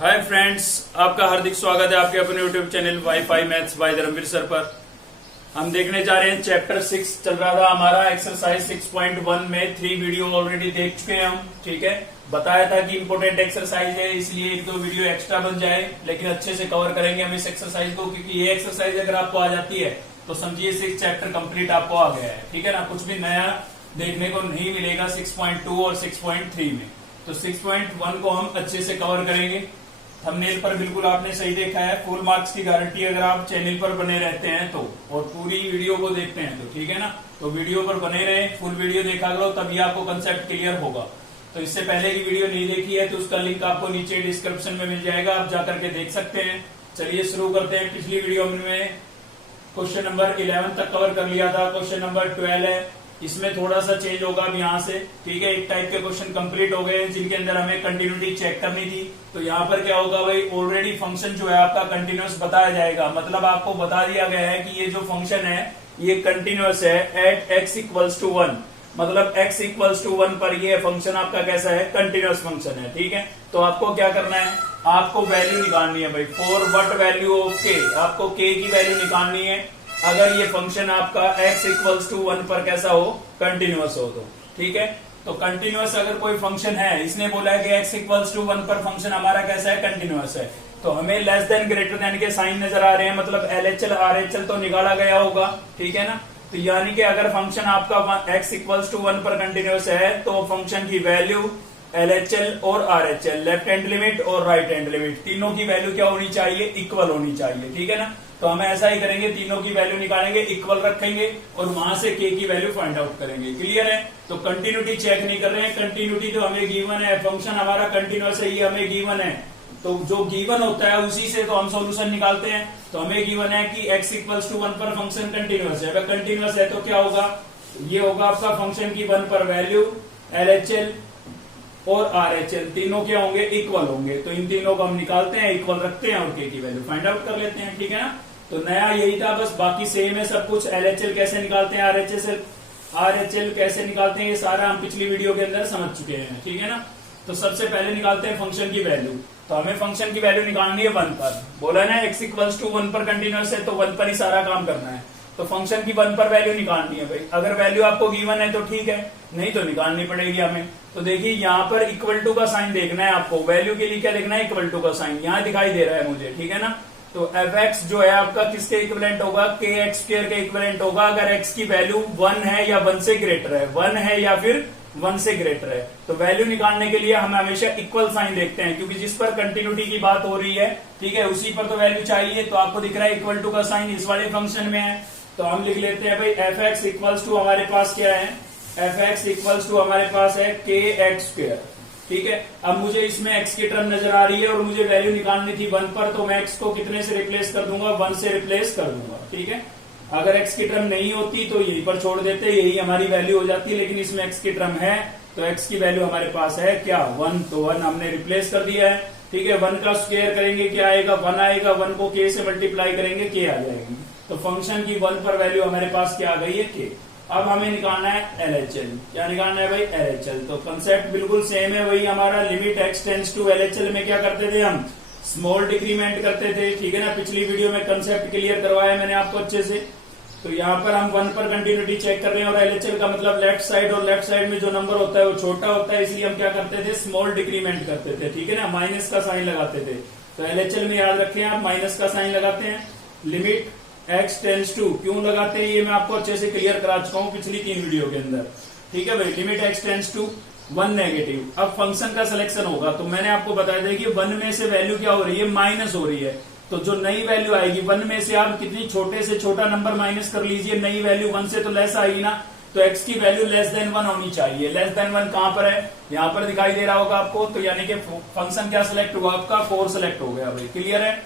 Hi friends, आपका हार्दिक स्वागत है आपके अपने YouTube channel wifi maths by Dharmveer sir पर। हम देखने जा रहे हैं चैप्टर 6 चल रहा था हमारा एक्सरसाइज 6.1 में 3 वीडियो ऑलरेडी देख चुके हैं हम। ठीक है, बताया था कि इंपोर्टेंट एक्सरसाइज है इसलिए 1-2 वीडियो एक्स्ट्रा बन जाए, लेकिन अच्छे से कवर करेंगे हम इस एक्सरसाइज को, क्योंकि ये एक्सरसाइज अगर आपको आ जाती है तो समझिए 6 चैप्टर कंप्लीट आपको आ गया है। ठीक है ना, कुछ भी नया देखने को नहीं मिलेगा 6.2 और 6.3 में। तो 6.1 को हम अच्छे से कवर करेंगे। थंबनेल पर बिल्कुल आपने सही देखा है, फुल मार्क्स की गारंटी अगर आप चैनल पर बने रहते हैं तो, और पूरी वीडियो को देखते हैं तो। ठीक है ना, तो वीडियो पर बने रहे, फुल वीडियो देखा करो, तभी आपको कंसेप्ट क्लियर होगा। तो इससे पहले की वीडियो नहीं देखी है तो उसका लिंक आपको नीचे डिस्क्रिप्शन में मिल जाएगा, आप जाकर के देख सकते हैं। चलिए शुरू करते हैं। पिछली वीडियो में क्वेश्चन नंबर 11 तक कवर कर लिया था, क्वेश्चन नंबर 12 है, इसमें थोड़ा सा चेंज होगा अब यहाँ से। ठीक है, एक टाइप के क्वेश्चन कंप्लीट हो गए जिनके अंदर हमें कंटिन्यूटी चेक करनी थी। तो यहाँ पर क्या होगा भाई, ऑलरेडी फंक्शन जो है आपका कंटिन्यूअस बताया जाएगा, मतलब आपको बता दिया गया है कि ये जो फंक्शन है ये कंटिन्यूअस है एट x इक्वल्स टू 1, मतलब x इक्वल्स टू 1 पर ये फंक्शन आपका कैसा है, कंटिन्यूअस फंक्शन है। ठीक है, तो आपको क्या करना है, आपको वैल्यू निकालनी है भाई, for what value of k, आपको k की वैल्यू निकालनी है अगर ये फंक्शन आपका x इक्वल्स टू 1 पर कैसा हो, कंटिन्यूअस हो तो। ठीक है, तो कंटिन्यूअस अगर कोई फंक्शन है, इसने बोला है कि x इक्वल्स टू 1 पर फंक्शन हमारा कैसा है, कंटिन्यूअस है, तो हमें लेस देन ग्रेटर देन के साइन नजर आ रहे हैं, मतलब LHL RHL तो निकाला गया होगा। ठीक है ना, तो यानी कि अगर फंक्शन आपका x इक्वल्स टू 1 पर कंटिन्यूअस है तो फंक्शन की वैल्यू LHL और RHL, लेफ्ट हैंड लिमिट और राइट हैंड लिमिट, तीनों की वैल्यू क्या होनी चाहिए, इक्वल होनी चाहिए। ठीक है ना, तो हमें ऐसा ही करेंगे, तीनों की वैल्यू निकालेंगे, इक्वल रखेंगे और वहां से k की वैल्यू फाइंड आउट करेंगे। क्लियर है, तो कंटिन्यूटी चेक नहीं कर रहे हैं, कंटिन्यूटी तो हमें गिवन है, फंक्शन हमारा कंटिन्यूअस है, ये हमें गिवन है, तो जो गिवन होता है उसी से तो हम सॉल्यूशन निकालते हैं। तो हमें गिवन है कि x इक्वल्स टू 1 पर फंक्शन कंटिन्यूअस है, अगर कंटिन्यूअस है तो क्या होगा, ये होगा आपका फंक्शन की 1 पर वैल्यू, LHL और RHL तीनों क्या होंगे, इक्वल होंगे, तो इन तीनों को हम निकालते हैं, इक्वल रखते हैं और k की वैल्यू फाइंड आउट कर लेते हैं। ठीक है ना, तो नया यही था, बस बाकी सेम है सब कुछ। LHL कैसे निकालते हैं, RHL कैसे निकालते हैं, ये सारा हम पिछली वीडियो के अंदर समझ चुके हैं। ठीक है ना, तो सबसे पहले निकालते हैं फंक्शन की वैल्यू। तो हमें फंक्शन की वैल्यू निकालनी है 1 पर, बोला ना x इक्वल्स टू 1 पर कंटिन्यूअस है तो 1 पर ही सारा काम करना है। तो फंक्शन की 1 पर वैल्यू निकालनी है भाई, अगर वैल्यू आपको गिवन है तो ठीक है, नहीं तो निकालनी पड़ेगी हमें। तो देखिए यहाँ पर इक्वल टू का साइन देखना है आपको, वैल्यू के लिए क्या देखना है, इक्वल टू का साइन, यहाँ दिखाई दे रहा है मुझे। ठीक है ना, तो fx जो है आपका किसके इक्विवेलेंट होगा, kx स्क्वायर के इक्विवेलेंट होगा अगर x की वैल्यू 1 है या 1 से ग्रेटर है, 1 है या फिर 1 से ग्रेटर है। तो वैल्यू निकालने के लिए हम हमेशा इक्वल साइन देखते हैं, क्योंकि जिस पर कंटिन्यूटी की बात हो रही है, ठीक है, उसी पर तो वैल्यू चाहिए। तो आपको दिख रहा है इक्वल टू का साइन इस वाले फंक्शन में है, तो हम लिख लेते हैं भाई fx इक्वल्स टू हमारे पास क्या है, fx इक्वल्स टू हमारे पास है kx स्क्वायर। ठीक है, अब मुझे इसमें x की टर्म नजर आ रही है और मुझे वैल्यू निकालनी थी 1 पर, तो मैं x को कितने से रिप्लेस कर दूंगा, 1 से रिप्लेस कर दूंगा। ठीक है, अगर x की टर्म नहीं होती तो यहीं पर छोड़ देते, यही हमारी वैल्यू हो जाती, लेकिन इसमें x की टर्म है तो x की वैल्यू हमारे पास है क्या, 1, तो 1 हमने रिप्लेस कर दिया है। ठीक है, 1 का स्क्वायर करेंगे क्या आएगा, 1 आएगा, 1 को k से मल्टीप्लाई करेंगे k आ जाएगी, तो फंक्शन की 1 पर वैल्यू हमारे पास क्या आ गई है, k। अब हमें निकालना है LHL, क्या निकालना है भाई, LHL। तो कंसेप्ट बिल्कुल सेम है, वही हमारा limit x tends to LHL में क्या करते थे हम, स्मॉल डिक्रीमेंट करते थे। ठीक है ना, पिछली वीडियो में कंसेप्ट क्लियर करवाया मैंने आपको अच्छे से। तो यहाँ पर हम 1 पर कंटिन्यूटी चेक कर रहे हैं और LHL का मतलब लेफ्ट साइड, और लेफ्ट साइड में जो नंबर होता है वो छोटा होता है, इसलिए हम क्या करते थे, स्मॉल डिक्रीमेंट करते थे। ठीक है ना, माइनस का साइन लगाते थे। तो LHL में याद रखें आप, माइनस का साइन लगाते हैं, लिमिट x टेंड्स टू, क्यों लगाते हैं ये मैं आपको अच्छे से क्लियर करा चुका हूँ पिछली 3 वीडियो के अंदर। ठीक है भाई, limit x tends to 1 negative. अब फंक्शन का सिलेक्शन होगा, तो मैंने आपको बताया था कि 1 में से वैल्यू क्या हो रही है, माइनस हो रही है, तो जो नई वैल्यू आएगी 1 में से आप कितनी छोटे से छोटा नंबर माइनस कर लीजिए, नई वैल्यू 1 से तो लेस आएगी ना, तो x की वैल्यू लेस देन 1 होनी चाहिए। लेस देन 1 कहां पर है, यहाँ पर दिखाई दे रहा होगा आपको, तो यानी कि फंक्शन क्या सिलेक्ट हुआ आपका, 4 सिलेक्ट हो गया भाई। क्लियर है,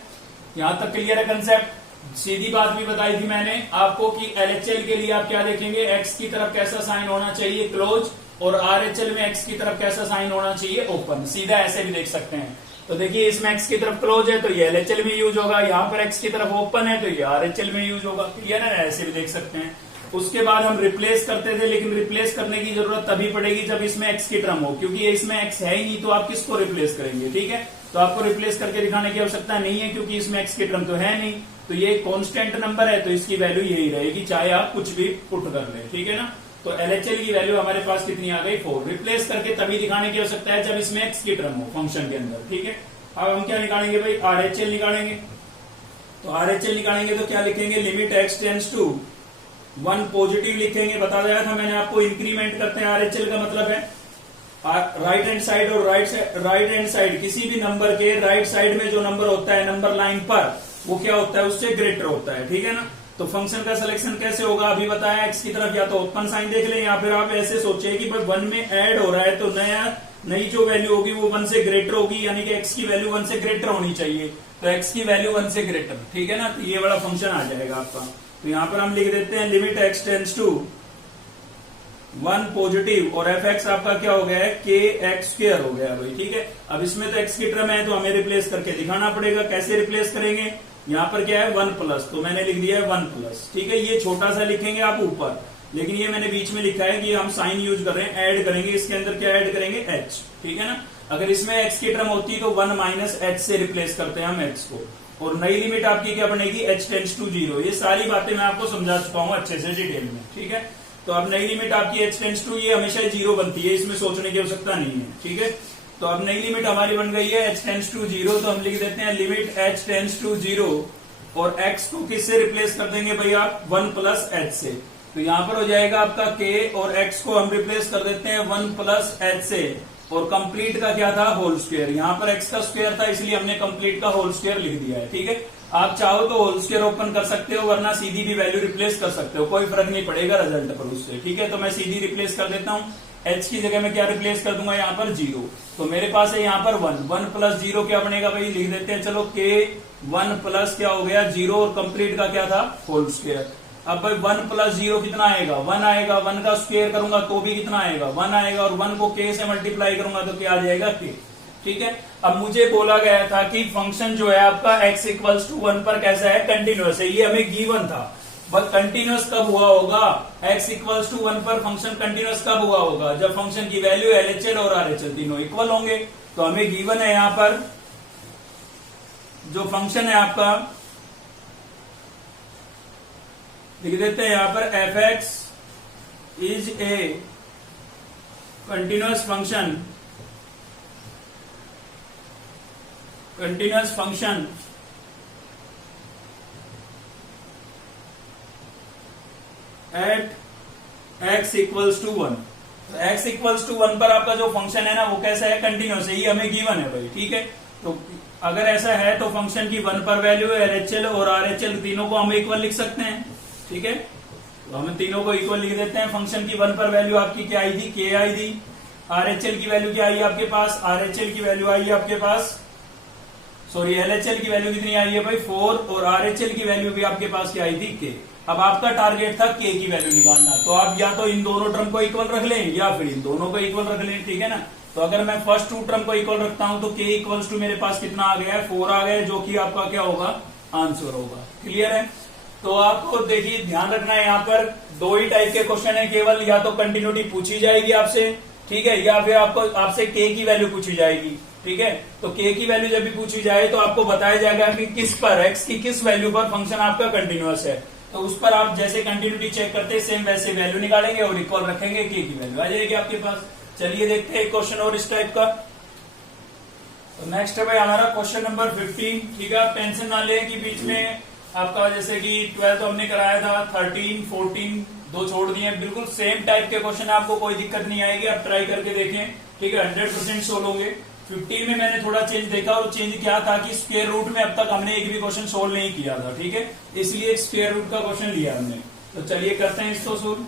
यहां तक क्लियर है कंसेप्ट। सीधी बात भी बताई थी मैंने आपको कि LHL के लिए आप क्या देखेंगे, x की तरफ कैसा साइन होना चाहिए, क्लोज, और RHL में x की तरफ कैसा साइन होना चाहिए, ओपन। सीधा ऐसे भी देख सकते हैं। तो देखिए इसमें x की तरफ क्लोज है तो ये LHL में यूज होगा, यहाँ पर x की तरफ ओपन है तो ये RHL में यूज होगा। क्लियर है ना, ऐसे भी देख सकते हैं। उसके बाद हम रिप्लेस करते थे, लेकिन रिप्लेस करने की जरूरत तभी पड़ेगी जब इसमें x की टर्म हो, क्योंकि इसमें x है ही नहीं तो आप किसको रिप्लेस करेंगे। ठीक है, तो आपको रिप्लेस करके दिखाने की आवश्यकता नहीं है, क्योंकि इसमें एक्स की टर्म तो है नहीं, तो ये कांस्टेंट नंबर है, तो इसकी वैल्यू यही रहेगी, चाहे आप कुछ भी पुट कर ले, ठीक है ना। तो एलएचएल की वैल्यू हमारे पास कितनी आ गई 4। रिप्लेस करके तभी दिखाने की आवश्यकता है जब इसमें एक्स की टर्म हो फंक्शन के अंदर, ठीक है। अब हम क्या निकालेंगे भाई, आरएचएल निकालेंगे। तो आरएचएल निकालेंगे तो क्या लिखेंगे, limit x tends to 1 positive लिखेंगे। बता दिया था मैंने आपको, इंक्रीमेंट करते हैं आरएचएल का मतलब है राइट हैंड साइड और राइट हैंड साइड, किसी भी नंबर के राइट साइड में जो नंबर होता है नंबर लाइन पर, वो क्या होता है, उससे ग्रेटर होता है, ठीक है ना। तो फंक्शन का सिलेक्शन कैसे होगा, अभी बताया, एक्स की तरफ या तो ओपन साइन देख लें, या फिर आप ऐसे सोचिए कि भाई 1 में ऐड हो रहा है, तो नई जो वैल्यू होगी वो 1 से ग्रेटर होगी, यानी कि एक्स की वैल्यू 1 से ग्रेटर होनी चाहिए, तो एक्स की वैल्यू 1 से ग्रेटर, ठीक है ना। तो ये बड़ा फंक्शन आ जाएगा आपका। तो यहां पर हम लिख देते हैं limit x tends to 1 positive, और एफ एक्स आपका क्या हो गया है, के एक्स स्क्वायर हो गया भाई, ठीक है। अब इसमें तो एक्स की टर्म है, तो हमें रिप्लेस करके दिखाना पड़ेगा। कैसे रिप्लेस करेंगे, यहाँ पर क्या है 1 प्लस, तो मैंने लिख दिया है 1 प्लस, ठीक है। ये छोटा सा लिखेंगे आप ऊपर, लेकिन ये मैंने बीच में लिखा है कि हम साइन यूज कर रहे हैं, ऐड करेंगे, इसके अंदर क्या ऐड करेंगे, एच, ठीक है ना। अगर इसमें एक्स की टर्म होती तो 1 माइनस एच से रिप्लेस करते हैं हम एक्स को, और नई लिमिट आपकी क्या बनेगी, एच टेंड्स टू 0। ये सारी बातें मैं आपको समझा चुका हूं अच्छे से डिटेल में, ठीक है। तो अब नई लिमिट आपकी एच टेंड्स टू, ये हमेशा 0 बनती है, इसमें सोचने की आवश्यकता नहीं है, ठीक है। तो अब नई लिमिट हमारी बन गई है एच टेंड्स टू 0, तो हम लिख देते हैं लिमिट एच टेंड्स टू 0, और x को किससे रिप्लेस कर देंगे भाई आप, 1 प्लस एच से। तो यहां पर हो जाएगा आपका k, और x को हम रिप्लेस कर देते हैं 1 प्लस एच से, और कंप्लीट का क्या था, होल स्क्वायर। यहां पर x का स्क्वायर था, इसलिए हमने कंप्लीट का होल स्क्वायर लिख दिया है, ठीक है। आप चाहो तो होल स्क्वायर ओपन कर सकते हो, वरना सीधी भी वैल्यू रिप्लेस कर सकते हो, कोई फर्क नहीं पड़ेगा रिजल्ट पर उससे, ठीक है। तो मैं सीधी रिप्लेस कर देता हूं, h की जगह में क्या रिप्लेस कर दूंगा, यहाँ पर 0, तो मेरे पास है यहाँ पर 1 प्लस 0 क्या बनेगा भाई, लिख देते हैं, चलो k 1 प्लस क्या हो गया 0, और कंप्लीट का क्या था, होल स्क्वायर। अब भाई 1 प्लस 0 कितना आएगा, 1 आएगा, 1 का स्क्वायर करूंगा तो भी कितना आएगा, 1 आएगा, और 1 को k से मल्टीप्लाई करूंगा तो क्या आ जाएगा, k, ठीक है। अब मुझे बोला गया था कि फंक्शन जो है आपका x इक्वल्स टू 1 पर कैसा है, कंटिन्यूअस है, ये हमें गिवन था। बट कंटिन्यूअस कब हुआ होगा, x इक्वल्स टू 1 पर फंक्शन कंटिन्यूअस कब हुआ होगा, जब फंक्शन की वैल्यू एलएचएल और आरएचएल तीनों इक्वल होंगे। तो हमें गिवन है यहां पर जो फंक्शन है आपका, लिख देते हैं यहां पर f x is a continuous function, continuous function at x equals to 1। तो x इक्वल्स टू 1 पर आपका जो फंक्शन है ना, वो कैसा है, कंटिन्यूअस है, ये हमें गिवन है भाई, ठीक है। तो अगर ऐसा है तो फंक्शन की 1 पर वैल्यू एलएचएल और आरएचएल तीनों को हम इक्वल लिख सकते हैं, ठीक है। तो हम तीनों को इक्वल लिख देते हैं। फंक्शन की 1 पर वैल्यू आपकी क्या आई थी, के आई थी। आरएचएल की वैल्यू क्या आई आपके पास, आरएचएल की वैल्यू आई आपके पास, सॉरी एलएचएल की वैल्यू कितनी आई है भाई 4, और आरएचएल की वैल्यू भी आपके पास क्या आई थी, के। अब आपका टारगेट था के की वैल्यू निकालना, तो आप या तो इन दोनों टर्म को इक्वल रख लें या फिर इन दोनों को इक्वल रख लें, ठीक है ना। तो अगर मैं फर्स्ट 2 टर्म को इक्वल रखता हूं तो के इक्वल्स टू मेरे पास कितना आ गया है, 4 आ गया, जो कि आपका क्या होगा, आंसर होगा। क्लियर है। तो आपको देखिए ध्यान रखना है, यहाँ पर 2 ही टाइप के क्वेश्चन है केवल, या तो कंटिन्यूटी पूछी जाएगी आपसे, ठीक है, या फिर आपको आपसे के की वैल्यू पूछी जाएगी, ठीक है। तो के की वैल्यू जब भी पूछी जाए तो आपको बताया जाएगा कि किस पर, एक्स की किस वैल्यू पर फंक्शन आपका कंटिन्यूअस है, तो उस पर आप जैसे कंटिन्यूटी चेक करते हैं सेम वैसे वैल्यू निकालेंगे और इक्वल रखेंगे, के की वैल्यू आ जाएगी आपके पास। चलिए देखते हैं क्वेश्चन और इस टाइप का। तो नेक्स्ट है भाई हमारा क्वेश्चन नंबर 15, ठीक है। आप टेंशन ना लें कि बीच में आपका जैसे कि 12 तो हमने कराया था, 13, 14 2 छोड़ दिए, बिल्कुल सेम टाइप के क्वेश्चन है, आपको कोई दिक्कत नहीं आएगी, आप ट्राई करके देखें, ठीक है, 100% सोल्व होंगे। 15 में मैंने थोड़ा चेंज देखा, और चेंज क्या था कि स्क्वायर रूट में अब तक हमने एक भी क्वेश्चन सोल्व नहीं किया था, ठीक है, इसलिए एक स्क्वायर रूट का क्वेश्चन लिया हमने। तो चलिए करते हैं इसको सोल्व।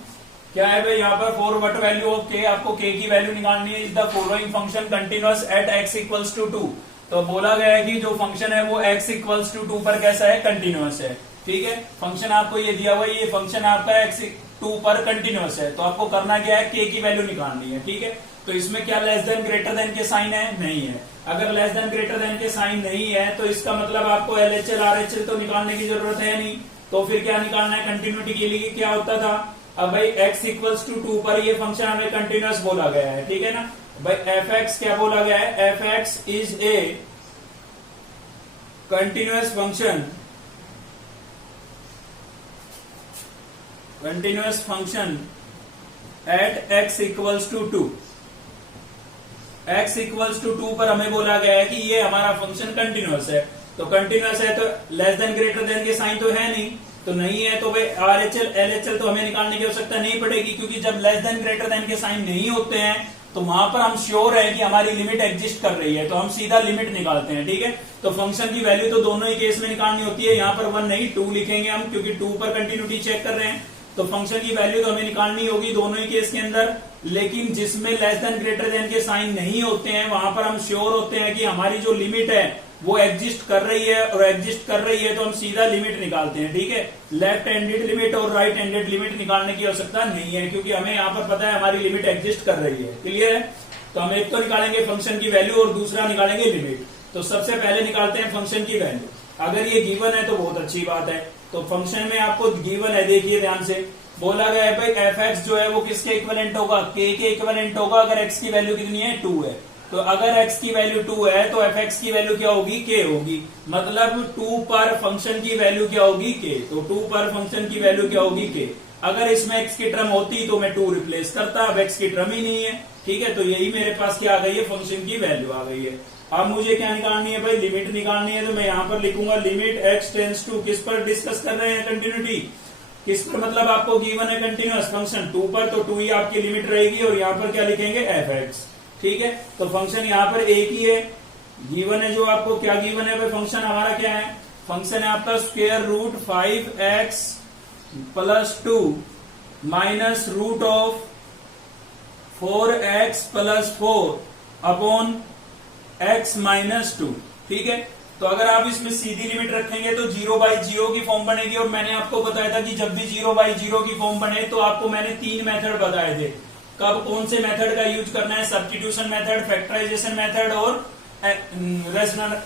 क्या है भाई यहाँ पर, फॉर व्हाट वैल्यू ऑफ के, आपको के की वैल्यू निकालनी है। Is the following function continuous at x equals to 2। तो बोला गया है कि जो फंक्शन है वो x इक्वल्स टू 2 पर कैसा है, कंटिन्यूअस है, ठीक है। फंक्शन आपको ये दिया हुआ है, ये फंक्शन आपका x 2 पर कंटिन्यूअस है, तो आपको करना क्या है, के की वैल्यू निकालनी है, ठीक है। तो इसमें क्या लेस देन ग्रेटर देन के साइन है, नहीं है। अगर लेस देन ग्रेटर देन के साइन नहीं है तो इसका मतलब आपको एलएचएल आरएचएल तो निकालने की जरूरत है नहीं, तो फिर क्या निकालना है, कंटिन्यूटी के लिए क्या होता था। अब भाई x इक्वल्स टू 2 पर ये फंक्शन हमें कंटिन्यूअस बोला गया है, ठीक है ना। भाई एफ एक्स क्या बोला गया है, f x is a continuous function at x equals to 2। x equals to 2 पर हमें बोला गया है कि ये हमारा फंक्शन कंटिन्यूअस है। तो कंटिन्यूअस है तो लेस देन ग्रेटर देन के साइन तो है नहीं, तो नहीं है तो भाई RHL LHL तो हमें निकालने की आवश्यकता नहीं पड़ेगी, क्योंकि जब लेस देन ग्रेटर देन के साइन नहीं होते हैं तो वहां पर हम श्योर है कि हमारी लिमिट एग्जिस्ट कर रही है, तो हम सीधा लिमिट निकालते हैं। ठीक है, तो फंक्शन की वैल्यू तो दोनों ही केस में निकालनी होती है। यहाँ पर 1 नहीं 2 लिखेंगे हम, क्योंकि 2 पर कंटिन्यूटी चेक कर रहे हैं, तो फंक्शन की वैल्यू तो हमें निकालनी होगी दोनों ही केस के अंदर। लेकिन जिसमें लेस देन ग्रेटर देन के साइन नहीं होते हैं वहां पर हम श्योर होते हैं कि हमारी जो लिमिट है वो एग्जिस्ट कर रही है, और एग्जिस्ट कर रही है तो हम सीधा लिमिट निकालते हैं। ठीक है, लेफ्ट हैंडेड लिमिट और राइट हैंडेड लिमिट निकालने की आवश्यकता नहीं है, क्योंकि हमें यहाँ पर पता है हमारी लिमिट एग्जिस्ट कर रही है। क्लियर है, तो हम एक तो निकालेंगे फंक्शन की वैल्यू और दूसरा निकालेंगे लिमिट। तो सबसे पहले निकालते हैं फंक्शन की वैल्यू। अगर ये गिवन है तो बहुत अच्छी बात है। तो फंक्शन में आपको गिवन है, देखिए ध्यान से, बोला गया है भाई fx जो है वो किसके इक्विवेलेंट होगा, k के इक्विवेलेंट होगा अगर x की वैल्यू कितनी है 2 है। तो अगर x की वैल्यू 2 है तो fx की वैल्यू क्या होगी, k होगी। मतलब 2 पर फंक्शन की वैल्यू क्या होगी, k। तो 2 पर फंक्शन की वैल्यू क्या होगी, k। अगर इसमें x की टर्म होती तो मैं 2 रिप्लेस करता, अब x की टर्म ही नहीं है। ठीक है, तो यही मेरे पास क्या आ गई है, फंक्शन की वैल्यू आ गई है। अब मुझे क्या निकालनी है भाई, लिमिट निकालनी है। तो मैं यहाँ पर लिखूंगा लिमिट x टेंड्स टू, किस पर डिस्कस कर रहे हैं, कंटिन्यूटी किस पर, मतलब आपको गिवन है कंटिन्यूअस फंक्शन 2 पर, तो 2 ही आपकी लिमिट रहेगी। और यहाँ पर क्या लिखेंगे, fx। ठीक है, तो फंक्शन यहाँ पर एक ही है, गिवन है। जो आपको क्या गिवन है भाई, फंक्शन हमारा क्या है, फंक्शन है आपका square root 5x plus 2 minus root of 4x plus 4 upon x minus 2। ठीक है, तो अगर आप इसमें सीधी लिमिट रखेंगे तो 0/0 की फॉर्म बनेगी। और मैंने आपको बताया था कि जब भी 0/0 की फॉर्म बने तो आपको मैंने 3 मेथड बताए थे। कब कौन से मेथड का यूज करना है, सब्स्टिट्यूशन मेथड, फैक्टराइजेशन मेथड और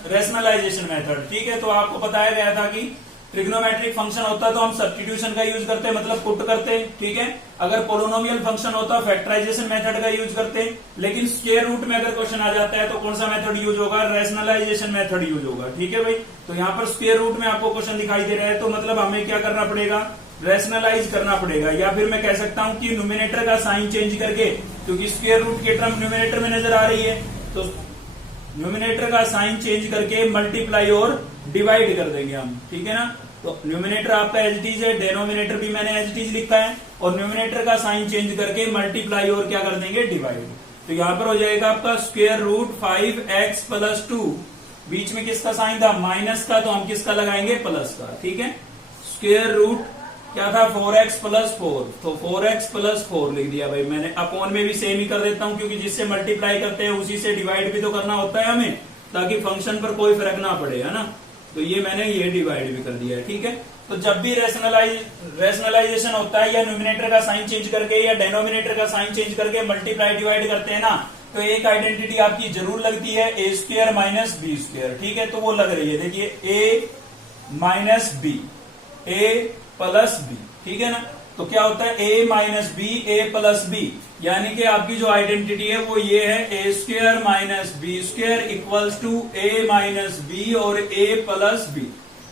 रेशनलाइजेशन मेथड। ठीक है, तो आपको बताया गया था कि ट्रिग्नोमेट्रिक फंक्शन होता तो हम सब्स्टिट्यूशन का यूज करते, मतलब पुट करते। ठीक है, अगर पोलिनोमियल फंक्शन होता फैक्टराइजेशन मेथड का यूज करते। लेकिन स्क्वायर रूट में अगर क्वेश्चन आ जाता है तो कौन सा मेथड यूज होगा, रेशनलाइजेशन मेथड यूज होगा। ठीक है भाई, तो यहाँ पर स्क्वायर रूट में आपको क्वेश्चन दिखाई दे रहा है, तो मतलब हमें क्या करना पड़ेगा, रेशनलाइज करना पड़ेगा। या फिर मैं कह सकता हूं कि न्यूमिनेटर का साइन चेंज करके, क्योंकि स्क्वायर रूट की टर्म न्यूमिनेटर में नजर आ रही है, तो न्यूमिनेटर का साइन चेंज करके मल्टीप्लाई और डिवाइड कर देंगे हम। ठीक है ना, तो न्यूमिनेटर आपका एज इट इज है, डेनोमिनेटर भी मैंने एज इट इज लिखा है, और न्यूमिनेटर का साइन चेंज करके मल्टीप्लाई और क्या कर देंगे, डिवाइड। तो यहाँ पर हो जाएगा आपका स्क्वायर रूट 5x प्लस 2, बीच में किसका साइन था, माइनस का, तो हम किसका लगाएंगे, प्लस का। ठीक है, स्क्वायर रूट क्या था, 4x प्लस 4, तो 4x प्लस 4 लिख दिया भाई मैंने। अपॉन में भी सेम ही कर देता हूं, क्योंकि जिससे मल्टीप्लाई करते हैं उसी से डिवाइड भी तो करना होता है हमें, ताकि फंक्शन पर कोई फर्क ना पड़े, है ना। तो ये मैंने ये डिवाइड भी कर दिया है। ठीक है, तो जब भी रेशनलाइजेशन होता है या न्यूमिनेटर का साइन चेंज करके या डेनोमिनेटर का साइन चेंज करके मल्टीप्लाई डिवाइड करते हैं ना, तो एक आइडेंटिटी आपकी जरूर लगती है, A square minus B square. ठीक है, तो वो लग रही है, देखिए A minus B, A plus B. ठीक है ना, तो क्या होता है, A minus B, A plus B, यानी कि आपकी जो आइडेंटिटी है वो ये है, A square minus B square equals to A minus B और ए प्लस बी।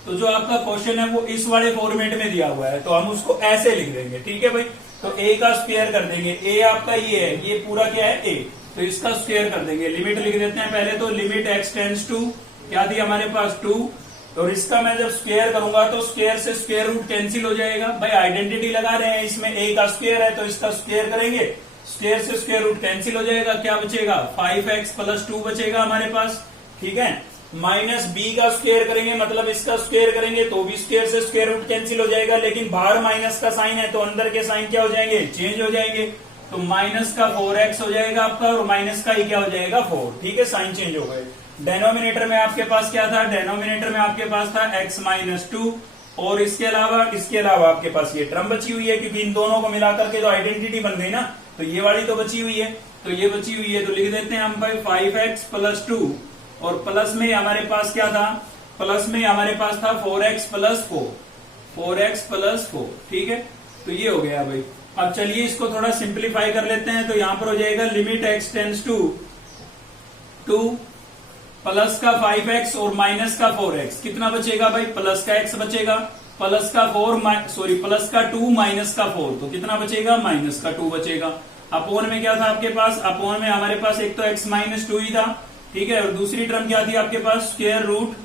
तो जो आपका क्वेश्चन है वो इस वाले फॉर्मेट में दिया हुआ है, तो हम उसको ऐसे लिख देंगे। ठीक है भाई, तो ए का स्क्वायर कर देंगे, ए आपका ये है, ये पूरा क्या है ए, तो इसका स्क्वायर कर देंगे। लिमिट लिख देते हैं पहले, तो लिमिट एक्स टेंड्स टू क्या थी हमारे पास 2, और इसका मैं जब स्क्वायर करूंगा तो स्क्वायर से स्क्वायर रूट कैंसिल हो जाएगा। भाई आइडेंटिटी लगा रहे हैं, इसमें ए का स्क्वायर है तो इसका स्क्वायर करेंगे, स्क्वायर से स्क्वायर रूट कैंसिल हो जाएगा, क्या बचेगा, 5x प्लस 2 बचेगा हमारे पास। ठीक है, माइनस बी का स्क्वायर करेंगे, मतलब इसका स्क्वायर करेंगे तो भी स्क्वायर से स्क्वायर रूट कैंसिल हो जाएगा, लेकिन बाहर माइनस का साइन है तो अंदर के साइन क्या हो जाएंगे, चेंज हो जाएंगे। तो माइनस का 4x हो जाएगा आपका, और माइनस का ही क्या हो जाएगा 4। ठीक है, साइन चेंज हो गए। डेनोमिनेटर में आपके पास क्या था, डेनोमिनेटर में आपके पास था x माइनस 2, और इसके अलावा आपके पास ये टर्म बची हुई है, क्योंकि इन दोनों को मिलाकर के तो आइडेंटिटी बन गई ना, तो ये वाली तो बची हुई है, तो ये बची हुई है, तो लिख देते हैं हम भाई 5x प्लस 2, और प्लस में हमारे पास क्या था, प्लस में हमारे पास था 4x प्लस 4, 4x प्लस 4। ठीक है, तो ये हो गया भाई। अब चलिए इसको थोड़ा सिंप्लीफाई कर लेते हैं, तो यहां पर हो जाएगा limit x tends to 2 plus का 5x और माइनस का 4x, कितना बचेगा भाई? प्लस का x बचेगा, प्लस का 2 माइनस का 4, तो कितना बचेगा? माइनस का 2 बचेगा। अपोन में क्या था आपके पास? अपोन में हमारे पास एक तो x माइनस 2 ही था, ठीक है, और दूसरी टर्म क्या थी आपके पास? स्क्वायर रूट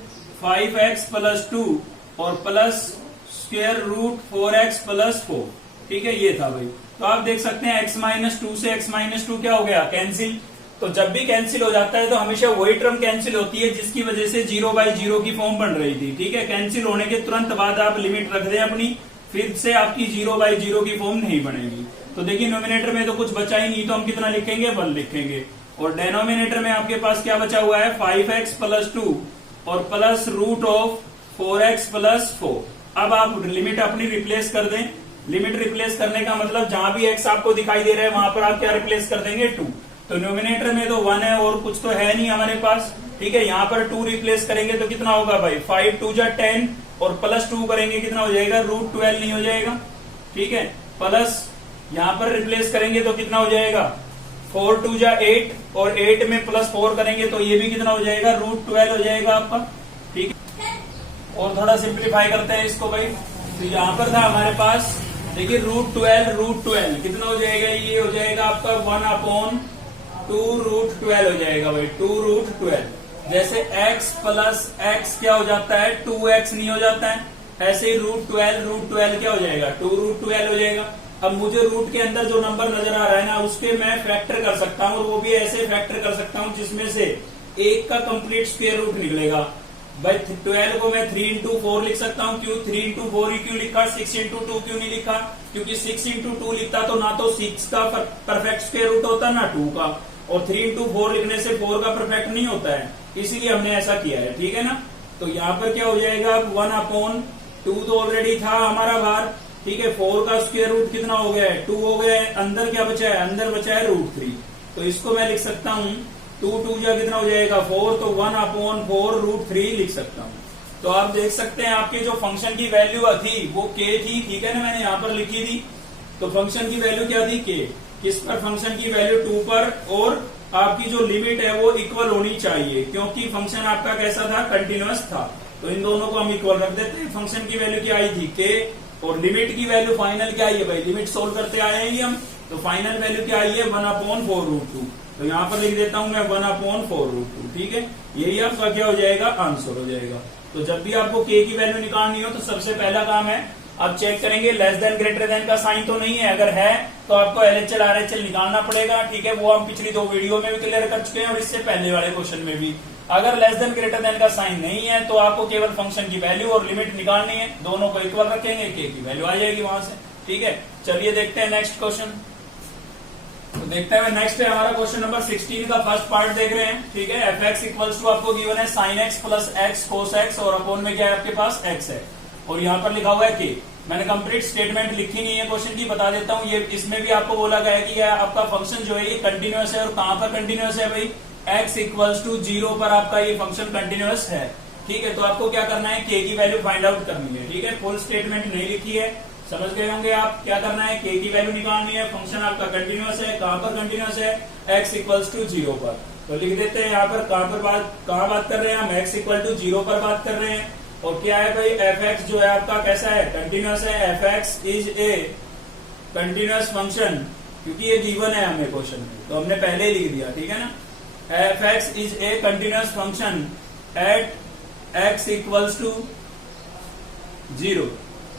5x प्लस 2 और plus square root 4x plus 4, ठीक है, ये था भाई। तो आप देख सकते हैं x माइनस 2 से x माइनस 2 क्या हो गया? कैंसिल। तो जब भी कैंसिल हो जाता है तो हमेशा वही टर्म कैंसिल होती है जिसकी वजह से 0/0 की फॉर्म बन रही थी, ठीक है। कैंसिल होने के तुरंत बाद आप लिमिट रख दें अपनी, फिर से आपकी 0/0 की फॉर्म नहीं बनेगी। तो देखिए नोमिनेटर में तो कुछ बचा ही नहीं, तो हम कितना लिखेंगे? 1 लिखेंगे। और डेनोमिनेटर में आपके पास क्या बचा हुआ है? 5x प्लस 2 और plus root of 4x plus 4। अब आप लिमिट अपनी रिप्लेस कर दें। लिमिट रिप्लेस करने का मतलब जहां भी x आपको दिखाई दे रहा है वहां पर आप क्या रिप्लेस कर देंगे? 2। तो न्यूमिनेटर में तो 1 है और कुछ तो है नहीं हमारे पास, ठीक है। यहाँ पर 2 रिप्लेस करेंगे तो कितना होगा भाई? 5 2 जा 10 और प्लस 2 करेंगे कितना हो जाएगा? रूट 12 नहीं हो जाएगा, ठीक है। प्लस यहाँ पर रिप्लेस करेंगे तो कितना हो जाएगा? 4 2 जा 8 और 8 में प्लस 4 करेंगे तो ये भी कितना हो जाएगा? रूट 12 हो जाएगा आपका, ठीक है। और थोड़ा सिंप्लीफाई करते हैं इसको भाई। तो यहाँ पर था हमारे पास, देखिए रूट 12 कितना हो जाएगा? ये हो जाएगा आपका 1/2 रूट 12 हो जाएगा भाई, 2 रूट 12। जैसे x प्लस x क्या हो जाता है? 2x नहीं हो जाता है, ऐसे ही रूट 12 क्या हो जाएगा? 2 रूट 12 हो जाएगा। अब मुझे रूट के अंदर जो नंबर नजर आ रहा है ना, उसके मैं फैक्टर कर सकता हूँ, और वो भी ऐसे फैक्टर कर सकता हूँ जिसमें से एक का कंप्लीट स्क्वायर रूट निकलेगा। भाई 12 को मैं 3 इंटू 4 लिख सकता हूँ। क्यों 3 इंटू 4 ही क्यों लिखा? 6 इंटू 2 क्यों नहीं लिखा? क्योंकि 6 इंटू 2 लिखता तो ना तो 6 का परफेक्ट स्क्वायर रूट होता ना 2 का, और 3 इंटू 4 लिखने से 4 का परफेक्ट नहीं होता है, इसीलिए हमने ऐसा किया है, ठीक है ना। तो यहाँ पर क्या हो जाएगा? 1/2 तो ऑलरेडी था हमारा बाहर, ठीक है। 4 का स्क्वायर रूट कितना हो गया है? 2 हो गया है। अंदर क्या बचा है? अंदर बचा है रूट 3। तो इसको मैं लिख सकता हूँ 2 2 जा कितना हो जाएगा? 4, तो 1/4 रूट 3 लिख सकता हूँ। तो आप देख सकते हैं आपके जो फंक्शन की वैल्यू थी वो k थी, ठीक है ना, मैंने यहाँ पर लिखी थी। तो फंक्शन की वैल्यू क्या थी? k। किस पर? फंक्शन की वैल्यू 2 पर, और आपकी जो लिमिट है वो इक्वल होनी चाहिए, क्योंकि फंक्शन आपका कैसा था? कंटिन्यूअस था। तो इन दोनों को हम इक्वल रख देते हैं। फंक्शन की वैल्यू क्या आई थी? k, और लिमिट की वैल्यू फाइनल क्या आई है भाई? लिमिट सोल्व करते आए हैं हम, तो फाइनल वैल्यू क्या आई है? 1/4 रूट 2। तो यहाँ पर लिख देता हूं मैं 1/4 रूट 2, ठीक है। यही आपका क्या हो जाएगा? आंसर हो जाएगा। तो जब भी आपको k की वैल्यू निकालनी हो तो सबसे पहला काम है आप चेक करेंगे लेस देन ग्रेटर देन का साइन तो नहीं है। अगर है तो आपको LHL RHL निकालना पड़ेगा, ठीक है। वो हम पिछली 2 वीडियो में भी क्लियर कर चुके हैं और इससे पहले वाले क्वेश्चन में भी। अगर लेस देन ग्रेटर देन का साइन नहीं है तो आपको केवल फंक्शन की वैल्यू और लिमिट निकालनी है, दोनों को इक्वल रखेंगे, k की वैल्यू आ जाएगी वहां से, ठीक है। चलिए देखते हैं नेक्स्ट क्वेश्चन। तो देखते हैं नेक्स्ट है हमारा क्वेश्चन नंबर 16 का फर्स्ट पार्ट देख रहे हैं, ठीक है। fx इक्वल्स टू आपको गिवन है sin x plus x cos x, और अपोन में क्या है आपके पास? x है, और यहाँ पर लिखा हुआ है k। मैंने कंप्लीट स्टेटमेंट लिखी नहीं है क्वेश्चन की, बता देता हूँ। ये इसमें भी आपको बोला गया है कि आपका फंक्शन जो है ये कंटिन्यूअस है, और कहाँ पर कंटिन्यूअस है भाई? x इक्वल्स टू 0 पर आपका ये फंक्शन कंटिन्यूअस है, ठीक है। तो आपको क्या करना है? k की वैल्यू फाइंड आउट करनी है, ठीक है। फुल स्टेटमेंट नहीं लिखी है, समझ गए होंगे आप। क्या करना है? k की वैल्यू निकालनी है। फंक्शन आपका कंटिन्यूअस है, कहां पर कंटिन्यूअस है? x इक्वल्स टू 0 पर। तो लिख देते हैं यहाँ पर कहां बात कर रहे हैं हम? x इक्वल टू 0 पर बात कर रहे हैं। और क्या है भाई? fx जो है आपका कैसा है? कंटिन्यूअस है। fx is a continuous function, क्योंकि ये गिवन है हमें क्वेश्चन में, तो हमने पहले ही लिख दिया, ठीक है ना। fx is a continuous function at x equals to 0।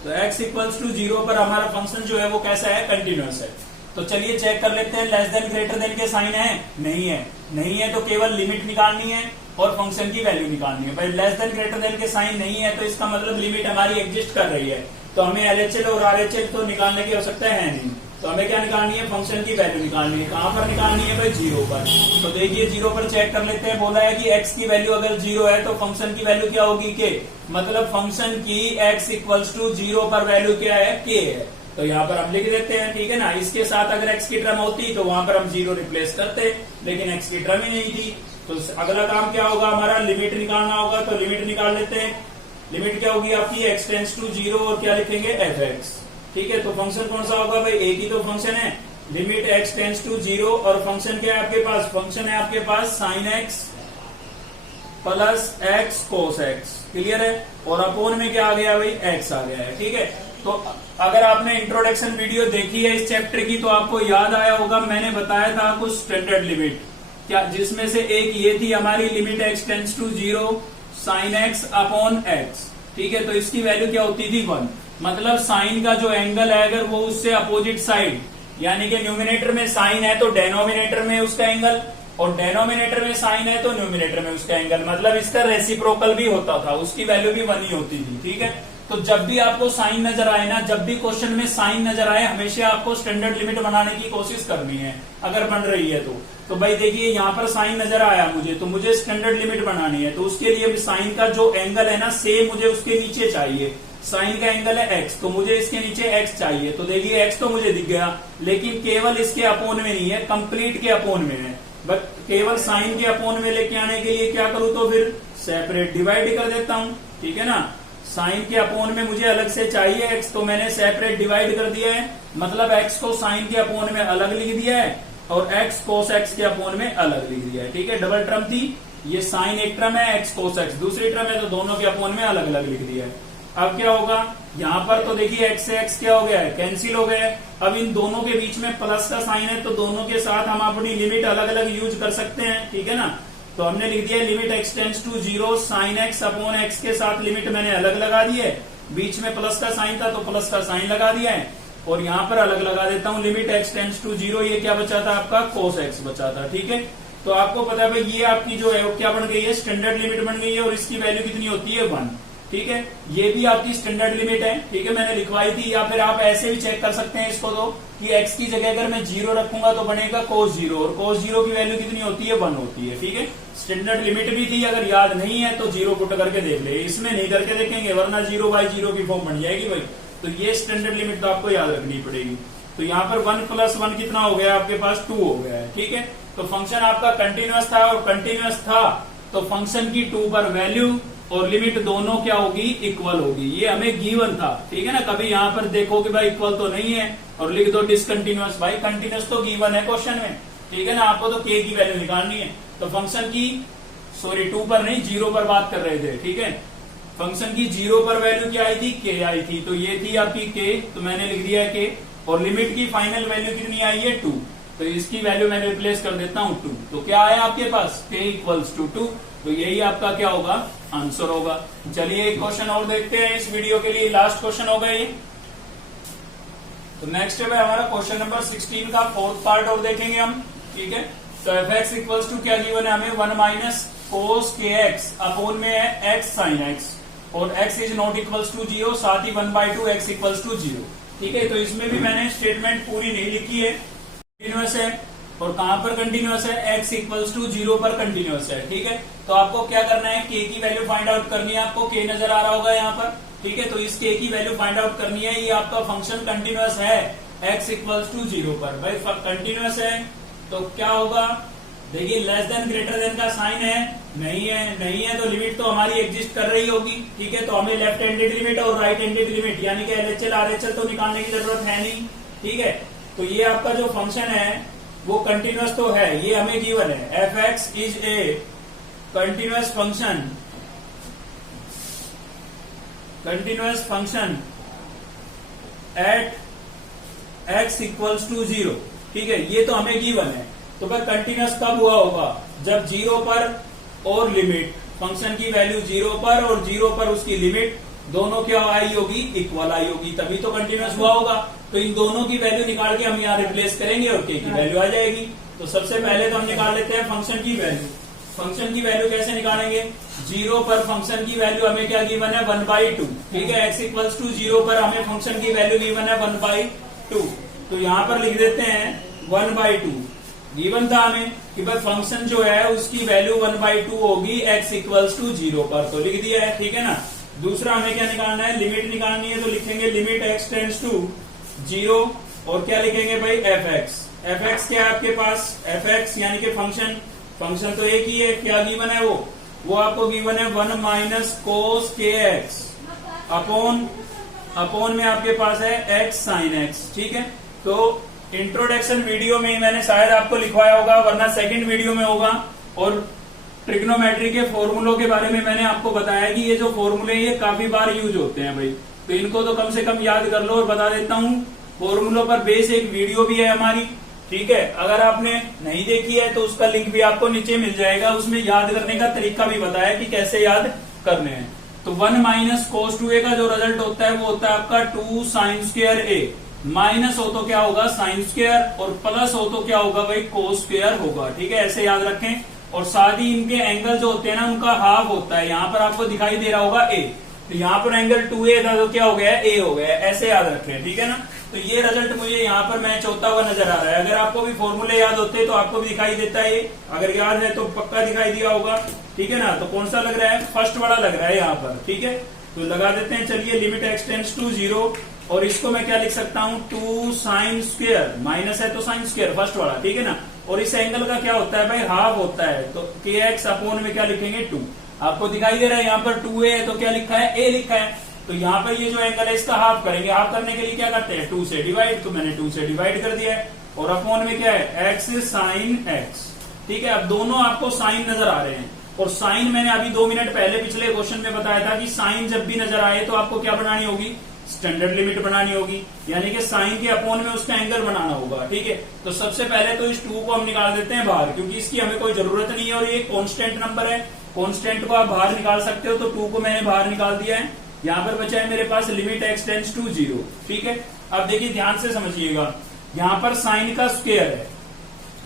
तो x इक्वल्स टू 0 पर हमारा फंक्शन जो है वो कैसा है? कंटिन्यूअस है। तो चलिए चेक कर लेते हैं, लेस देन ग्रेटर देन के साइन है? नहीं है। नहीं है तो केवल लिमिट निकालनी है और फंक्शन की वैल्यू निकालनी है। भाई लेस देन ग्रेटर देन के साइन नहीं है तो इसका मतलब लिमिट हमारी एग्जिस्ट कर रही है, तो हमें LHL और RHL तो निकालने की आवश्यकता है नहीं। तो हमें क्या निकालनी है? फंक्शन की वैल्यू निकालनी है। कहां पर निकालनी है भाई? 0 पर। तो देखिए 0 पर चेक कर लेते हैं। बोला है कि x की वैल्यू अगर 0 है तो फंक्शन की वैल्यू क्या होगी? k। मतलब फंक्शन की x इक्वल्स टू 0 पर वैल्यू क्या है? k है। तो यहाँ पर हम लिख देते हैं, ठीक है ना। इसके साथ अगर x की टर्म होती तो वहां पर हम 0 रिप्लेस करते, लेकिन x की टर्म ही नहीं थी। तो अगला काम क्या होगा हमारा? लिमिट निकालना होगा। तो लिमिट निकाल लेते हैं। लिमिट क्या होगी आपकी? x टेंड्स टू 0, और क्या लिखेंगे? fx, ठीक है। तो फंक्शन कौन सा होगा भाई? एक ही तो फंक्शन है। लिमिट x टेंड्स टू 0, और फंक्शन क्या है आपके पास? फंक्शन है आपके पास sin x plus x cos x, clear है। और अपोन में क्या आ गया भाई, एक्स आ गया है, ठीक है। तो अगर आपने इंट्रोडक्शन वीडियो देखी है इस चैप्टर की तो आपको याद आया होगा, मैंने बताया था कुछ स्टैंडर्ड लिमिट, क्या जिसमें से एक ये थी हमारी limit x tends to 0 sine x upon x, ठीक है। तो इसकी वैल्यू क्या होती थी 1, मतलब साइन का जो एंगल है अगर वो उससे अपोजिट साइड, यानी कि न्यूमिनेटर में साइन है तो डेनोमिनेटर में उसका एंगल, और डेनोमिनेटर में साइन है तो न्यूमिनेटर में उसका एंगल, मतलब इसका रेसिप्रोकल भी होता था, उसकी वैल्यू भी 1 ही होती थी, ठीक है। तो जब भी आपको साइन नजर आए ना, जब भी क्वेश्चन में साइन नजर आए, हमेशा आपको स्टैंडर्ड लिमिट बनाने की कोशिश करनी है अगर बन रही है तो भाई देखिए यहाँ पर साइन नजर आया मुझे, तो मुझे स्टैंडर्ड लिमिट बनानी है, तो उसके लिए साइन का जो एंगल है ना सेम मुझे उसके नीचे चाहिए। साइन का एंगल है एक्स, तो मुझे इसके नीचे एक्स चाहिए, तो देखिए एक्स तो मुझे दिख गया, लेकिन केवल इसके अपोन में नहीं है, कंप्लीट के अपोन में है। बट केवल साइन के अपोन में लेके आने के लिए क्या करूं, तो फिर सेपरेट डिवाइड कर देता हूं, ठीक है ना। साइन के अपोन में मुझे अलग से चाहिए एक्स, तो मैंने सेपरेट डिवाइड कर दिया है, मतलब एक्स को साइन के अपोन में अलग लिख दिया है और एक्स कोस एक्स के अपोन में अलग लिख दिया है, ठीक है। डबल टर्म थी, ये साइन एक टर्म है, एक्स कोस एक्स दूसरी टर्म है, तो दोनों के अपोन में अलग अलग लिख दिया है। अब क्या होगा, यहाँ पर तो देखिए एक्स से एक्स क्या हो गया है, कैंसिल हो गया है। अब इन दोनों के बीच में प्लस का साइन है, तो दोनों के साथ हम अपनी लिमिट अलग अलग यूज कर सकते हैं, ठीक है ना। तो हमने लिख दिया limit x tends to 0 sine x upon x के साथ लिमिट मैंने अलग लगा दी है, बीच में प्लस का साइन था तो प्लस का साइन लगा दिया है, और यहाँ पर अलग लगा देता हूँ लिमिट एक्स टेंड्स टू 0, ये क्या बचा था आपका कोस एक्स बचा था, ठीक है। तो आपको पता है भाई ये आपकी जो है वो क्या बन गई है, स्टैंडर्ड लिमिट बन गई है, और इसकी वैल्यू कितनी होती है 1, ठीक है। ये भी आपकी स्टैंडर्ड लिमिट है, ठीक है, मैंने लिखवाई थी। या फिर आप ऐसे भी चेक कर सकते हैं इसको तो कि x की जगह अगर मैं 0 रखूंगा तो बनेगा cos 0, और cos 0 की वैल्यू कितनी होती है 1 होती है, ठीक है। स्टैंडर्ड लिमिट भी थी, अगर याद नहीं है तो 0 पुट करके देख ले, इसमें नहीं करके देखेंगे वरना 0/0 की फॉर्म बन जाएगी भाई। तो ये स्टैंडर्ड लिमिट तो आपको याद रखनी पड़ेगी। तो यहाँ पर 1 + 1 कितना हो गया आपके पास 2 हो गया है, ठीक है। तो फंक्शन आपका कंटिन्यूअस था, और कंटिन्यूअस था तो फंक्शन की 2 पर वैल्यू और लिमिट दोनों क्या होगी, इक्वल होगी। ये हमें गिवन था, ठीक है ना। कभी यहाँ पर देखो कि भाई इक्वल तो नहीं है और लिख दो डिसकंटिन्यूअस, भाई कंटिन्यूअस तो गिवन है क्वेश्चन में, ठीक है ना। आपको तो k की वैल्यू निकालनी है, तो फंक्शन की 2 पर नहीं 0 पर बात कर रहे थे, ठीक है। फंक्शन की 0 पर वैल्यू क्या आई थी, k आई थी, तो ये थी आपकी k, तो मैंने लिख दिया k, और लिमिट की फाइनल वैल्यू कितनी आई है 2, तो इसकी वैल्यू मैं रिप्लेस कर देता हूँ 2, तो क्या आया आपके पास k = 2, तो यही आपका क्या होगा, आंसर होगा। चलिए एक क्वेश्चन और देखते हैं, इस वीडियो के लिए लास्ट क्वेश्चन होगा ये। तो नेक्स्ट है हमारा क्वेश्चन नंबर 16 का 4th पार्ट और देखेंगे हम, ठीक है। तो f(x) = क्या गिवन है हमें, 1 - cos kx अपोन में है x sin x, और x ≠ 0, साथ ही 1/2 x = 0, ठीक है। तो इसमें भी मैंने स्टेटमेंट पूरी नहीं लिखी है, कंटिन्यूअस है, और कहां पर कंटिन्यूअस है, x = 0 पर कंटिन्यूअस है, ठीक है। तो आपको क्या करना है, k की वैल्यू फाइंड आउट करनी है, आपको k नजर आ रहा होगा यहाँ पर, ठीक है। तो इस k की वैल्यू फाइंड आउट करनी है, ये आपका फंक्शन कंटिन्यूअस है x = 0 पर, भाई कंटिन्यूअस है तो क्या होगा, देखिए लेस देन ग्रेटर देन का साइन है, नहीं है तो लिमिट तो हमारी एग्जिस्ट कर रही होगी, ठीक है। तो हमें लेफ्ट हैंडेड लिमिट और राइट हैंडेड लिमिट यानी कि LHL RHL तो निकालने की जरूरत है नहीं, ठीक है। तो ये आपका जो फंक्शन है वो कंटिन्यूअस तो है, ये हमें गिवन है, f(x) is a continuous function at x = 0, ठीक है, ये तो हमें गिवन है। तो भाई कंटिन्यूअस कब हुआ होगा, जब 0 पर और लिमिट, फंक्शन की वैल्यू 0 पर और 0 पर उसकी लिमिट दोनों क्या आई होगी, इक्वल आई होगी, तभी तो कंटिन्यूअस हुआ होगा। तो इन दोनों की वैल्यू निकाल के हम यहाँ रिप्लेस करेंगे और k की वैल्यू आ जाएगी। तो सबसे पहले तो हम निकाल लेते हैं फंक्शन की वैल्यू। फंक्शन की वैल्यू कैसे निकालेंगे, 0 पर फंक्शन की वैल्यू हमें क्या गिवन है, 1/2, ठीक है। x = 0 पर हमें फंक्शन की वैल्यू गिवन है 1/2, तो यहाँ पर लिख देते हैं 1/2। गिवन था हमें कि भाई फंक्शन जो है उसकी वैल्यू 1/2 होगी x = 0 पर, तो लिख दिया है, ठीक है ना। दूसरा हमें क्या निकालना है, लिमिट निकालनी है, तो लिखेंगे लिमिट x टेंड्स टू 0, और क्या लिखेंगे भाई f(x). f(x) क्या है आपके पास, f(x) यानी कि फंक्शन तो एक ही है, क्या गिवन है वो आपको गिवन है 1 - cos kx अपोन में आपके पास है x sin x, ठीक है। तो इंट्रोडक्शन वीडियो में ही मैंने शायद आपको लिखवाया होगा, वरना सेकंड वीडियो में होगा, और ट्रिग्नोमेट्री के फॉर्मूलों के बारे में मैंने आपको बताया कि ये जो फॉर्मूले ये काफी बार यूज होते हैं भाई, तो इनको तो कम से कम याद कर लो। और बता देता हूँ फॉर्मूलों पर बेस एक वीडियो भी है हमारी, ठीक है, अगर आपने नहीं देखी है तो उसका लिंक भी आपको नीचे मिल जाएगा। उसमें याद करने का तरीका भी बताया कि कैसे याद करने हैं। तो 1 माइनस कोस 2a का जो रिजल्ट होता है वो होता है आपका 2 साइन स्क्वायर a, माइनस हो तो क्या होगा साइन स्क्वायर, और प्लस हो तो क्या होगा भाई कोस स्क्वायर होगा, ठीक है, ऐसे याद रखें। और साथ ही इनके एंगल जो होते हैं ना उनका हाफ होता है, यहाँ पर आपको दिखाई दे रहा होगा a, तो यहाँ पर एंगल 2a था तो क्या हो गया a हो गया, ऐसे याद रखें, ठीक है ना। तो ये रिजल्ट मुझे यहाँ पर मैच होता हुआ नजर आ रहा है। अगर आपको भी फॉर्मूले याद होते तो आपको भी दिखाई देता है, अगर याद है तो पक्का दिखाई दिया होगा, ठीक है ना। तो कौन सा लग रहा है, फर्स्ट वाला लग रहा है यहाँ पर, ठीक है। तो लगा देते हैं, चलिए लिमिट एक्स टेंड्स टू 0, और इसको मैं क्या लिख सकता हूँ 2 साइन स्क्वायर, माइनस है तो साइन स्क्वायर फर्स्ट वाला, ठीक है ना। और इस एंगल का क्या होता है भाई हाफ होता है, तो के एक्स अपॉन में क्या लिखेंगे 2, आपको दिखाई दे रहा है यहाँ पर 2a है तो क्या लिखा है a लिखा है। तो यहाँ पर ये जो एंगल है इसका हाफ करेंगे, हाफ करने के लिए क्या करते हैं 2 से डिवाइड, तो मैंने 2 से डिवाइड कर दिया है, और अपॉन में क्या है x साइन x, ठीक है। अब दोनों आपको साइन नजर आ रहे हैं, और साइन मैंने अभी 2 मिनट पहले पिछले क्वेश्चन में बताया था कि साइन जब भी नजर आए तो आपको क्या बनानी होगी, स्टैंडर्ड लिमिट बनानी होगी, यानी कि साइन के अपॉन में उसका एंगल बनाना होगा, ठीक है। तो सबसे पहले तो इस 2 को हम निकाल देते हैं बाहर, क्योंकि इसकी हमें कोई जरूरत नहीं है, और ये कांस्टेंट नंबर है, कांस्टेंट को आप बाहर निकाल सकते हो। तो 2 को मैंने बाहर निकाल दिया है, यहाँ पर बचा है मेरे पास लिमिट एक्स टेंड्स टू 0, ठीक है। अब देखिए ध्यान से समझिएगा, यहाँ पर साइन का स्क्वायर है,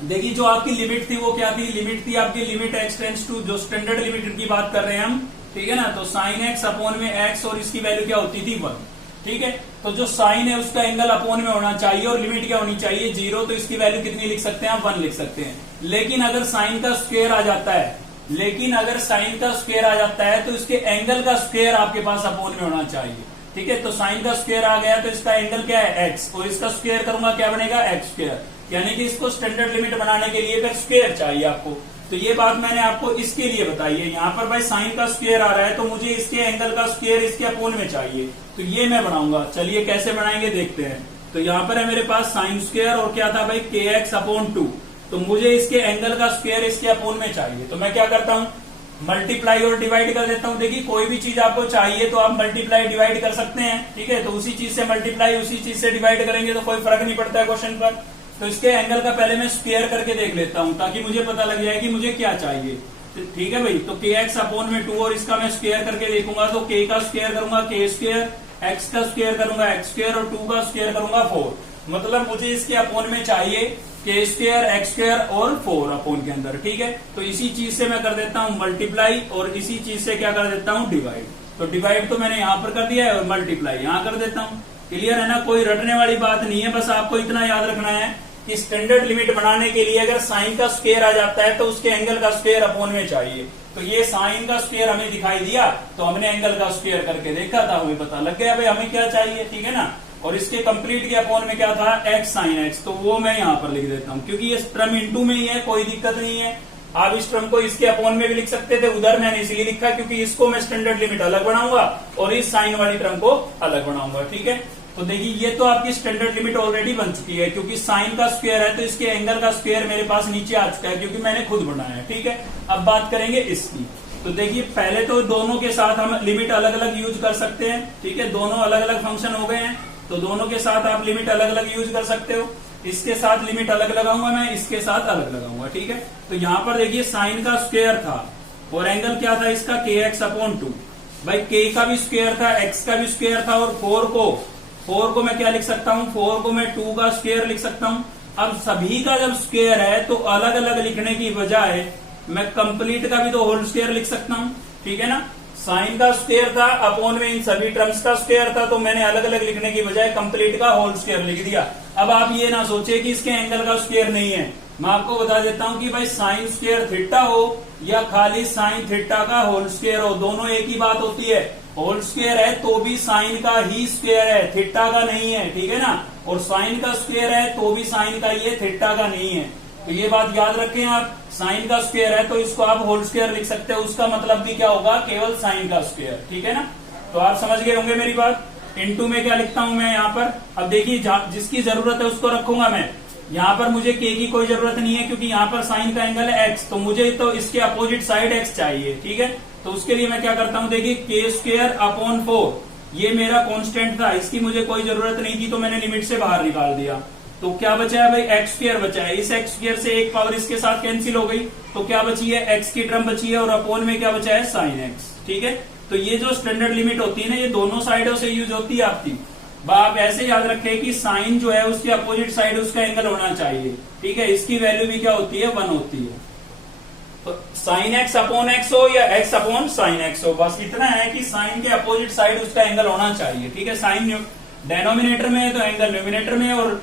देखिए जो आपकी लिमिट थी वो क्या थी, लिमिट थी आपकी लिमिट एक्स टेंड्स टू, जो स्टैंडर्ड लिमिट की बात कर रहे हैं हम, ठीक है ना। तो साइन एक्स अपॉन में एक्स, और इसकी वैल्यू क्या होती थी 1, ठीक है। तो जो साइन है उसका एंगल अपॉन में होना चाहिए, और लिमिट क्या होनी चाहिए 0, तो इसकी वैल्यू कितनी लिख सकते हैं आप 1 लिख सकते हैं। लेकिन अगर साइन का स्क्वायर आ जाता है, लेकिन अगर साइन का स्क्वायर आ जाता है तो इसके एंगल का स्क्वायर आपके पास अपॉन में होना चाहिए, ठीक है। तो साइन का स्क्वायर आ गया तो इसका एंगल क्या है x, और इसका स्क्वायर करूंगा क्या बनेगा x स्क्वायर, यानी कि इसको स्टैंडर्ड लिमिट बनाने के लिए फिर स्क्वायर चाहिए आपको। तो ये बात मैंने आपको इसके लिए बताई है। यहाँ पर भाई साइन का स्क्वायर आ रहा है तो मुझे इसके एंगल का स्क्वायर इसके अपॉन में चाहिए, तो ये मैं बनाऊंगा। चलिए कैसे बनाएंगे देखते हैं। तो यहाँ पर है मेरे पास साइन स्क्वायर, और क्या था भाई के एक्स अपॉन 2, तो मुझे इसके एंगल का स्क्वायर इसके अपॉन में चाहिए। तो मैं क्या करता हूँ मल्टीप्लाई और डिवाइड कर देता हूँ। देखिए कोई भी चीज आपको चाहिए तो आप मल्टीप्लाई डिवाइड कर सकते हैं, ठीक है। तो उसी चीज से मल्टीप्लाई उसी चीज से डिवाइड करेंगे तो कोई फर्क नहीं पड़ता है क्वेश्चन पर। तो इसके एंगल का पहले मैं स्क्वायर करके देख लेता हूँ ताकि मुझे पता लग जाए कि मुझे क्या चाहिए, ठीक है भाई। तो के एक्स अपॉन में 2, और इसका मैं स्क्वायर करके देखूंगा, तो के का स्क्वायर करूंगा के स्क्वायर, एक्स का स्क्वायर करूंगा एक्स स्क्वायर, और 2 का स्क्वायर करूंगा 4। मतलब मुझे इसके अपॉन में चाहिए के स्क्वायर एक्स स्क्वायर और 4 अपॉन के अंदर, ठीक है। तो इसी चीज से मैं कर देता हूँ मल्टीप्लाई, और इसी चीज से क्या कर देता हूँ डिवाइड। तो डिवाइड तो मैंने यहाँ पर कर दिया है, और मल्टीप्लाई यहाँ कर देता हूँ। क्लियर है ना, कोई रटने वाली बात नहीं है, बस आपको इतना याद रखना है कि स्टैंडर्ड लिमिट बनाने के लिए अगर साइन का स्क्वायर आ जाता है तो उसके एंगल का स्क्वायर अपॉन में चाहिए। तो ये साइन का स्क्वायर हमें दिखाई दिया तो हमने एंगल का स्क्वायर करके देखा था, हमें पता लग गया भाई हमें क्या चाहिए, ठीक है ना। और इसके कंप्लीट के अपॉन में क्या था एक्स साइन एक्स, तो वो मैं यहाँ पर लिख देता हूँ क्योंकि ये टर्म इंटू में ही है, कोई दिक्कत नहीं है। आप इस टर्म को इसके अपॉन में भी लिख सकते थे, उधर मैंने इसलिए लिखा क्योंकि इसको मैं स्टैंडर्ड लिमिट अलग बनाऊंगा और इस साइन वाली टर्म को अलग बनाऊंगा, ठीक है। तो देखिए ये तो आपकी स्टैंडर्ड लिमिट ऑलरेडी बन चुकी है, क्योंकि साइन का स्क्वायर है तो इसके एंगल का स्क्वायर मेरे पास नीचे आ चुका है क्योंकि मैंने खुद बनाया है, ठीक है। अब बात करेंगे इसकी। तो देखिए पहले तो दोनों के साथ हम लिमिट अलग अलग यूज कर सकते हैं, ठीक है। दोनों अलग अलग फंक्शन हो गए हैं तो दोनों के साथ आप लिमिट अलग अलग यूज कर सकते हो। इसके साथ लिमिट अलग लगाऊंगा मैं, इसके साथ अलग लगाऊंगा, ठीक है। तो यहाँ पर देखिए साइन का स्क्वायर था और एंगल क्या था इसका के एक्स अपॉन 2। भाई के का भी स्क्वायर था, एक्स का भी स्क्वायर था, और 4 को मैं क्या लिख सकता हूँ, 4 को मैं 2 का स्क्वायर लिख सकता हूँ। अब सभी का जब स्क्वायर है तो अलग अलग लिखने की बजाय मैं कंप्लीट का भी तो होल स्क्वायर लिख सकता हूँ, ठीक है ना। साइन का स्क्वायर था अपॉन में इन सभी टर्म्स का स्क्वायर था, तो मैंने अलग अलग लिखने की बजाय कंप्लीट का होल स्क्वायर लिख दिया। अब आप ये ना सोचे कि इसके एंगल का स्क्वायर नहीं है, मैं आपको बता देता हूं कि भाई साइन स्क्वायर थीटा हो या खाली साइन थीटा का होल स्क्वायर हो, दोनों एक ही बात होती है। होल स्क्वायर है तो भी साइन का ही स्क्वायर है, थीटा का नहीं है, ठीक है ना। और साइन का स्क्वायर है तो भी साइन का ही है, थीटा का नहीं है। तो ये बात याद रखें आप, साइन का स्क्वायर है तो इसको आप होल स्क्वायर लिख सकते हो, उसका मतलब भी क्या होगा, केवल साइन का स्क्वायर, ठीक है ना। तो आप समझ गए होंगे मेरी बात। इनटू में क्या लिखता हूं मैं यहाँ पर, अब देखिए जिसकी जरूरत है उसको रखूंगा मैं। यहाँ पर मुझे के की कोई जरूरत नहीं है क्योंकि यहाँ पर साइन का एंगल है एक्स, तो मुझे तो इसके अपोजिट साइड एक्स चाहिए, ठीक है। तो उसके लिए मैं क्या करता हूँ, देखिए के स्क्वायर अपॉन 4 ये मेरा कांस्टेंट था, इसकी मुझे कोई जरूरत नहीं थी तो मैंने लिमिट से बाहर निकाल दिया। तो क्या बचा है भाई, एक्स स्क्वायर बचा है। इस एक्स स्क्वायर से एक पावर इसके साथ कैंसिल हो गई, तो क्या बची है, एक्स की टर्म बची है और अपॉन में क्या बचा है, साइन एक्स, ठीक है। तो ये जो स्टैंडर्ड लिमिट होती है ना, ये दोनों साइडों से यूज होती है आपकी। आप ऐसे याद रखें कि साइन जो है उसके अपोजिट साइड उसका एंगल होना चाहिए, ठीक है। इसकी वैल्यू भी क्या होती है, 1 होती है। तो साइन एक्स अपॉन एक्स हो या एक्स अपॉन साइन एक्स हो, बस इतना है कि साइन के अपोजिट साइड उसका एंगल होना चाहिए, ठीक है। साइन डेनोमिनेटर में है तो एंगल न्यूमिनेटर में, और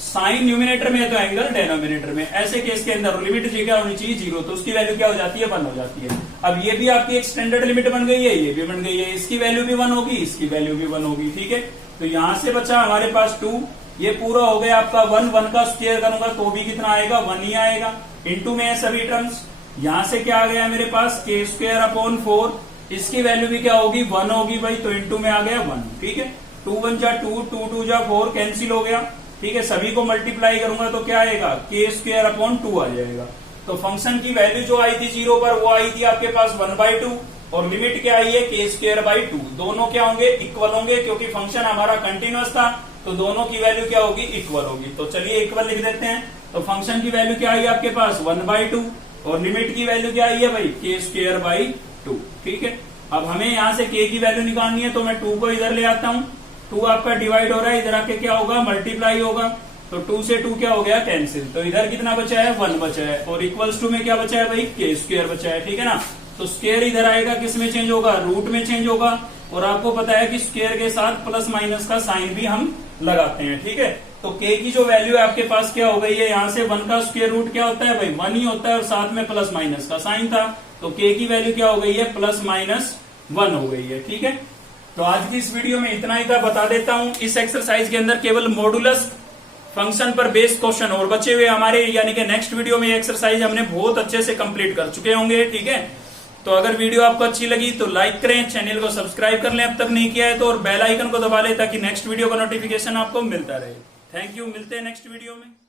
साइन न्यूमिनेटर में है तो एंगल डेनोमिनेटर में। ऐसे केस के अंदर लिमिट जी क्या होनी चाहिए, 0, तो उसकी वैल्यू क्या हो जाती है, 1 हो जाती है। अब ये भी आपकी एक स्टैंडर्ड लिमिट बन गई है, ये भी बन गई है, इसकी वैल्यू भी 1 होगी, इसकी वैल्यू भी 1 होगी, ठीक है। तो यहां से बचा हमारे पास 2, ये पूरा हो गया आपका 1 का स्क्वायर करूंगा तो भी कितना आएगा, 1 ही आएगा। इंटू में है सभी टर्म्स, यहां से क्या आ गया मेरे पास, के स्क्वायर अपॉन 4, इसकी वैल्यू भी क्या होगी, 1 होगी भाई, तो इंटू में आ गया 1, ठीक है। 2 1 जा 2, 2 2 जा 4 कैंसिल हो गया, ठीक है। सभी को मल्टीप्लाई करूंगा तो क्या आएगा, के स्क्वायर अपॉन 2 आ जाएगा। तो फंक्शन की वैल्यू जो आई थी 0 पर वो आई थी आपके पास 1/2, और लिमिट क्या आई है, के स्क्वायर बाई 2। दोनों क्या होंगे, इक्वल होंगे, क्योंकि फंक्शन हमारा कंटिन्यूअस था तो दोनों की वैल्यू क्या होगी, इक्वल होगी। तो चलिए इक्वल लिख देते हैं। तो फंक्शन की वैल्यू क्या आई आपके पास, 1/2, और लिमिट की वैल्यू क्या आई है भाई, के स्क्वायर बाई 2, ठीक है। अब हमें यहां से के की वैल्यू निकालनी है, तो मैं 2 को इधर ले आता हूं। 2 आपका डिवाइड हो रहा है, इधर आके क्या होगा, मल्टीप्लाई होगा, तो 2 से 2 क्या हो गया, कैंसिल। तो इधर कितना बचा है, 1 बचा है, और इक्वल्स टू में क्या बचा है भाई, के स्क्वायर बचा है, ठीक है ना। तो स्क्वायर इधर आएगा, किस में चेंज होगा, रूट में चेंज होगा, और आपको पता है कि स्क्वायर के साथ प्लस माइनस का साइन भी हम लगाते हैं, ठीक है। तो के की जो वैल्यू है आपके पास क्या हो गई है, यहाँ से 1 का स्क्वायर रूट क्या होता है भाई, 1 ही होता है, और साथ में प्लस माइनस का साइन था, तो के की वैल्यू क्या हो गई है, प्लस माइनस 1 हो गई है, ठीक है। तो आज की इस वीडियो में इतना ही था, बता देता हूं इस एक्सरसाइज के अंदर केवल मॉडुलस फंक्शन पर बेस्ड क्वेश्चन और बचे हुए हमारे, यानी कि नेक्स्ट वीडियो में एक्सरसाइज हमने बहुत अच्छे से कंप्लीट कर चुके होंगे, ठीक है। तो अगर वीडियो आपको अच्छी लगी तो लाइक करें, चैनल को सब्सक्राइब कर लें अब तक नहीं किया है तो, और बेल आइकन को दबा लें ताकि नेक्स्ट वीडियो का नोटिफिकेशन आपको मिलता रहे। थैंक यू, मिलते हैं नेक्स्ट वीडियो में।